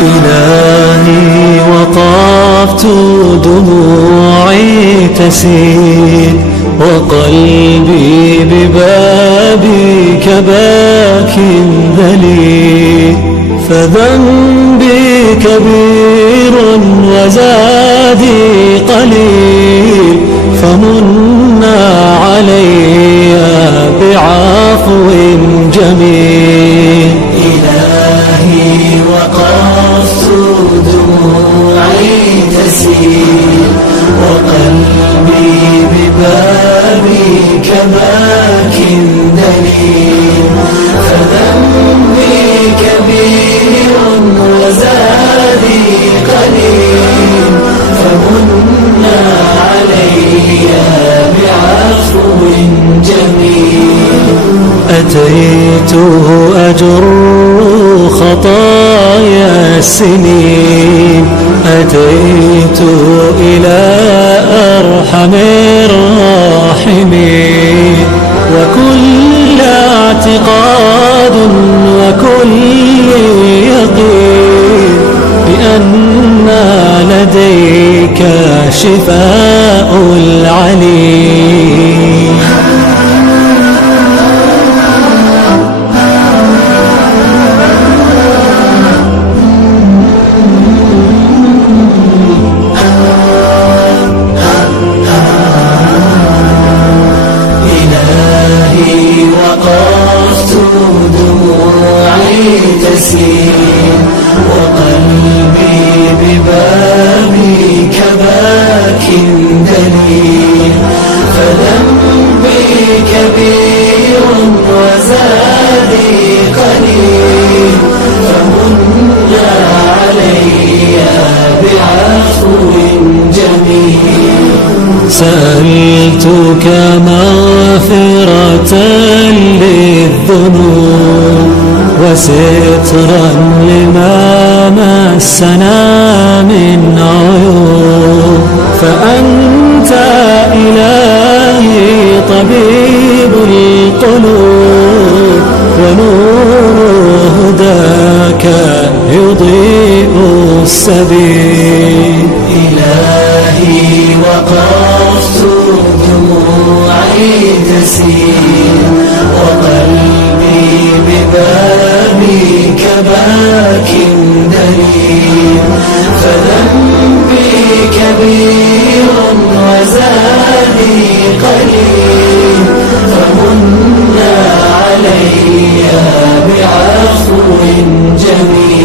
إلهي وقفت دموعي تسيل وقلبي ببابك باك ذليل، فذنبي كبير وزادي قليل، فمنا علي بعفو جميل. إلهي وقفت دموعي تسيل وقلبي ببابك باك دليل، فذنبي كبير وزادي قليل، فمنا علي بعفو جميل. أتيت أجر خطايا السنين، أتيت إلى أرحم الراحمين، وكل اعتقاد وكل يقين بأن لديك شفاء العليل. وقفت دموعي تسيل وقلبي ببابك باك دليل، فذنبي كبير وزادي قليل، فمنا علي بعفو جميل. سألتك مغفرة للذنوب وسترا لما مسنا من عيوب، فأنت إلهي طبيب القلوب، ونور هداك يضيء السبيل. إلهي وقفت دموعي تسيل وقلبي ببابك باك دليل، فذنبي كبير وزادي قليل، فمنا علي بعفو جميل.